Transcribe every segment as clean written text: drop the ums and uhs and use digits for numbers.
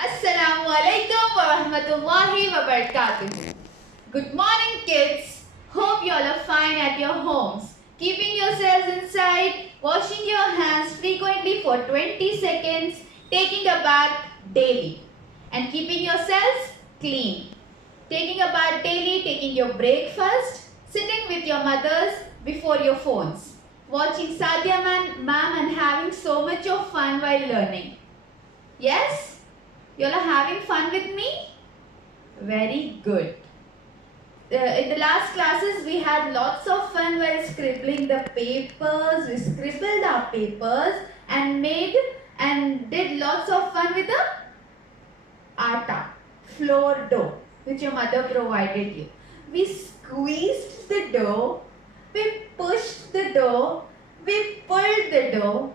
Assalamualaikum warahmatullahi wabarakatuh. Good morning, kids. Hope you all are fine at your homes. Keeping yourselves inside, washing your hands frequently for 20 seconds, taking a bath daily, and keeping yourselves clean. Taking a bath daily, taking your breakfast, sitting with your mothers before your phones, watching Sadia ma'am and having so much of fun while learning. Yes? You all are having fun with me? Very good. In the last classes, we had lots of fun while scribbling the papers. We scribbled our papers and did lots of fun with the atta, flour dough, which your mother provided you. We squeezed the dough, we pushed the dough, we pulled the dough,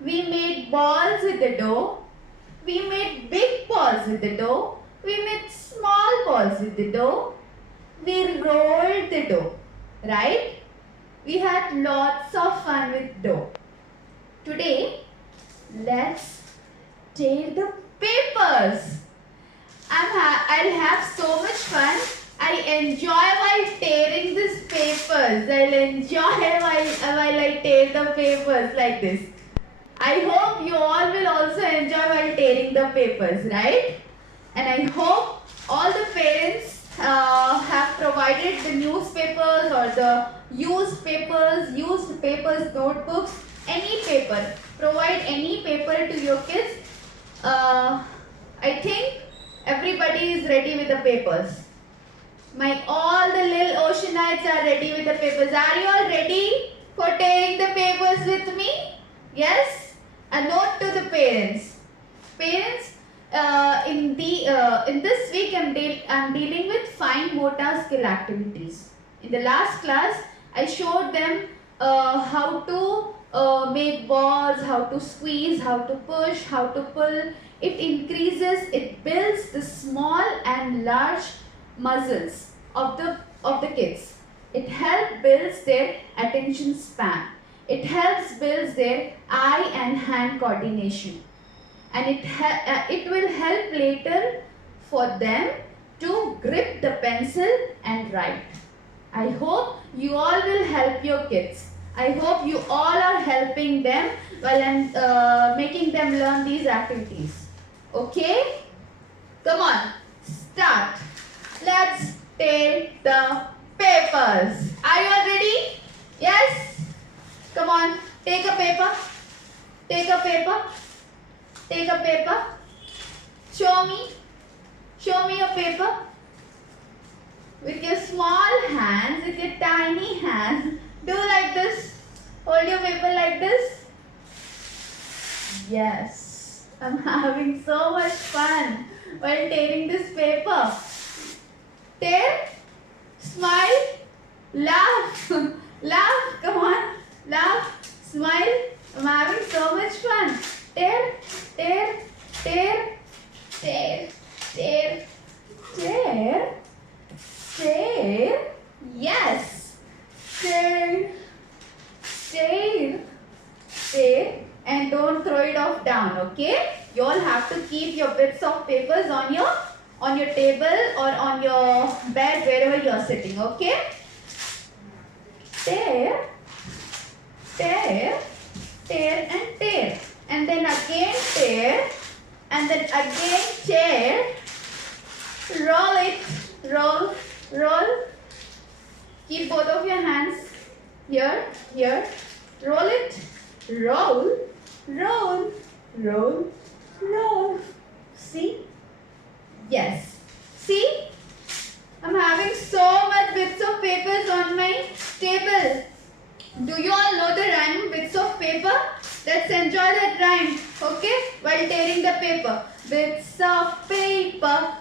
we made balls with the dough, we made big balls with the dough, we made small balls with the dough, we rolled the dough, right? We had lots of fun with dough. Today, let's tear the papers. I'll have so much fun. I enjoy while tearing these papers. I'll enjoy while I tear the papers like this. I hope you all will also enjoy while tearing the papers, right? And I hope all the parents have provided the newspapers or the used papers, notebooks, any paper. Provide any paper to your kids. I think everybody is ready with the papers. All the little oceanites are ready with the papers. Are you all ready for tearing the papers with me? Yes? A note to the parents. Parents, in this week I'm dealing with fine motor skill activities. In the last class, I showed them how to make balls, how to squeeze, how to push, how to pull. It builds the small and large muscles of the kids. It helps builds their attention span. It helps builds their eye and hand coordination, and it will help later for them to grip the pencil and write. I hope you all will help your kids. I hope you all are helping them while making them learn these activities. Okay? Come on, start. Let's tear the papers. Are you all ready? Yes? Come on, take a paper. Take a paper. Take a paper. Show me. Show me your paper. With your small hands, with your tiny hands, do like this. Hold your paper like this. Yes. I'm having so much fun while tearing this paper. Tear, smile, laugh. Laugh, come on. Laugh, smile. I'm having so much fun. Tear, tear, tear, tear, tear, tear, tear. Yes. Tear, tear, tear. And don't throw it off down, okay? You all have to keep your bits of papers on your table or on your bed, wherever you are sitting, okay? Tear, tear, tear and tear, and then again tear, and then again tear. Roll it, roll, roll. Keep both of your hands here, here. Roll it, roll, roll, roll, roll. See? Yes. See? I'm having so much bits of papers on my table. Do you all know the rhyme, bits of paper? Let's enjoy that rhyme, okay? While tearing the paper. Bits of paper,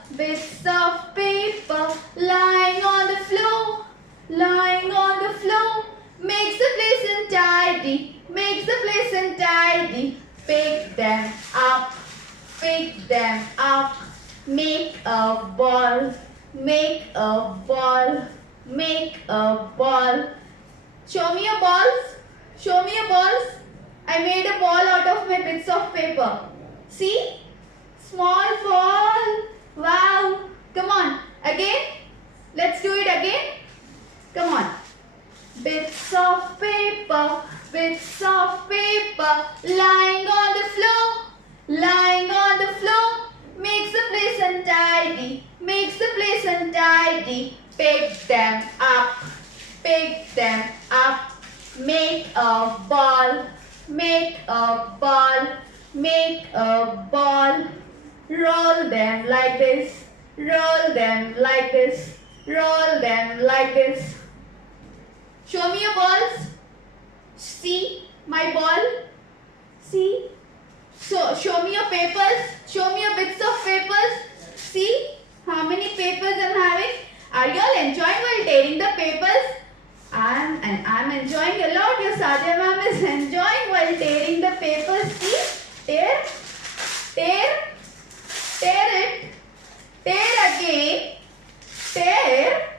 lying on the floor, lying on the floor. Makes the place untidy, makes the place untidy. Pick them up, pick them up. Make a ball, make a ball, make a ball. Show me your balls. Show me your balls. I made a ball out of my bits of paper. See? Small ball. Wow. Come on. Again. Let's do it again. Come on. Bits of paper lying on the floor, lying on the floor, makes the place untidy, makes the place untidy. Pick them up, pick them up, make a ball, make a ball, make a ball. Roll them like this, roll them like this, roll them like this. Show me your balls. See my ball. See. So show me your papers. Show me your bits of papers. See how many papers I'm having. Are you all enjoying while tearing the papers? I'm enjoying a lot. Your Sadhya ma'am is enjoying while tearing the papers. See, tear, tear, tear it, tear again, tear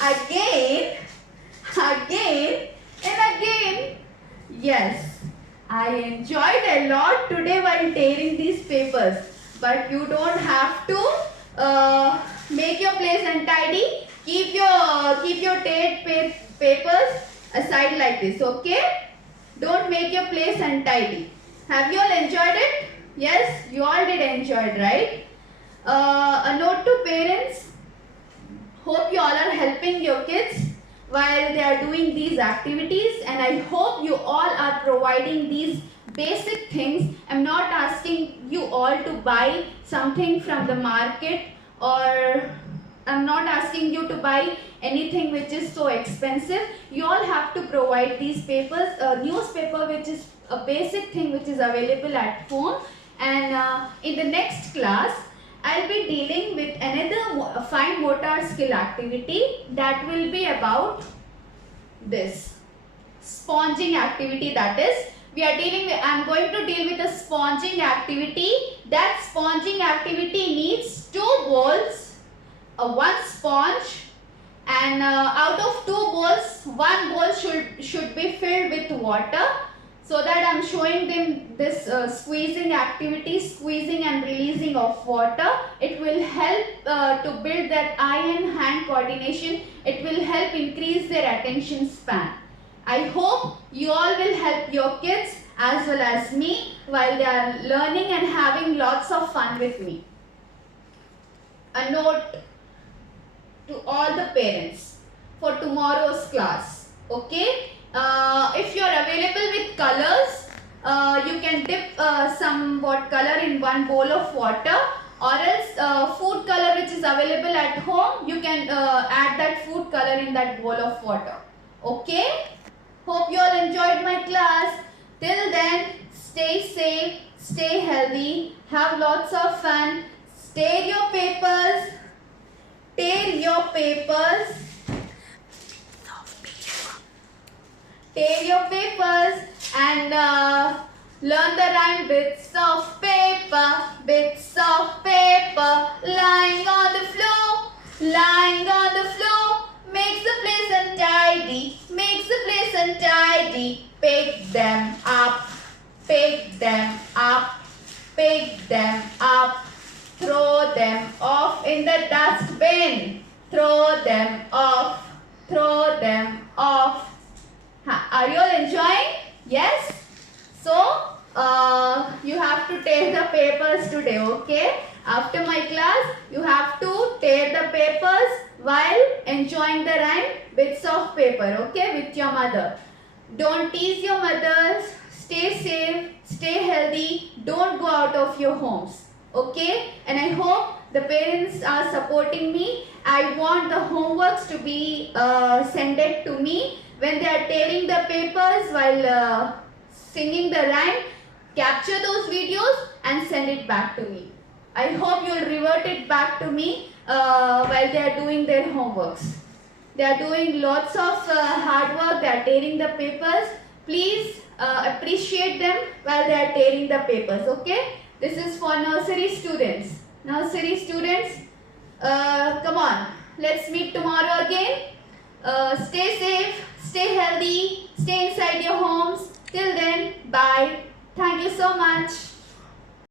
again. Again and again. Yes, I enjoyed a lot today while tearing these papers. But you don't have to make your place untidy. Keep your teared papers aside like this. Okay? Don't make your place untidy. Have you all enjoyed it? Yes, you all did enjoy it, right? A note to parents. Hope you all are helping your kids while they are doing these activities, and I hope you all are providing these basic things. I'm not asking you all to buy something from the market, or I'm not asking you to buy anything which is so expensive. You all have to provide these papers, a newspaper which is a basic thing which is available at home. And in the next class, I'll be dealing with another fine motor skill activity that will be about this sponging activity. That is, I'm going to deal with a sponging activity. That sponging activity needs 2 bowls, 1 sponge, and out of 2 bowls, 1 bowl should be filled with water. So that I'm showing them this squeezing activity, squeezing and releasing of water. It will help to build that eye-hand coordination. It will help increase their attention span. I hope you all will help your kids as well as me while they are learning and having lots of fun with me. A note to all the parents for tomorrow's class. Okay? If you are available with colors, you can dip somewhat color in 1 bowl of water, or else food color which is available at home, you can add that food color in that bowl of water. Okay? Hope you all enjoyed my class. Till then, stay safe, stay healthy, have lots of fun, tear your papers, tear your papers. Tear your papers and learn the rhyme. Bits of paper lying on the floor, lying on the floor, makes the place untidy, makes the place untidy. Pick them up, pick them up, pick them up, throw them off in the dustbin, throw them off, throw them off. Are you all enjoying? Yes? So, you have to tear the papers today, okay? After my class, you have to tear the papers while enjoying the rhyme bits of paper, okay? With your mother. Don't tease your mothers. Stay safe, stay healthy. Don't go out of your homes, okay? And I hope the parents are supporting me. I want the homeworks to be sent to me. When they are tearing the papers while singing the rhyme, capture those videos and send it back to me. I hope you will revert it back to me while they are doing their homeworks. They are doing lots of hard work. They are tearing the papers. Please appreciate them while they are tearing the papers. Okay? This is for nursery students. Nursery students, come on. Let's meet tomorrow again. Stay safe, stay healthy, stay inside your homes. Till then, bye. Thank you so much.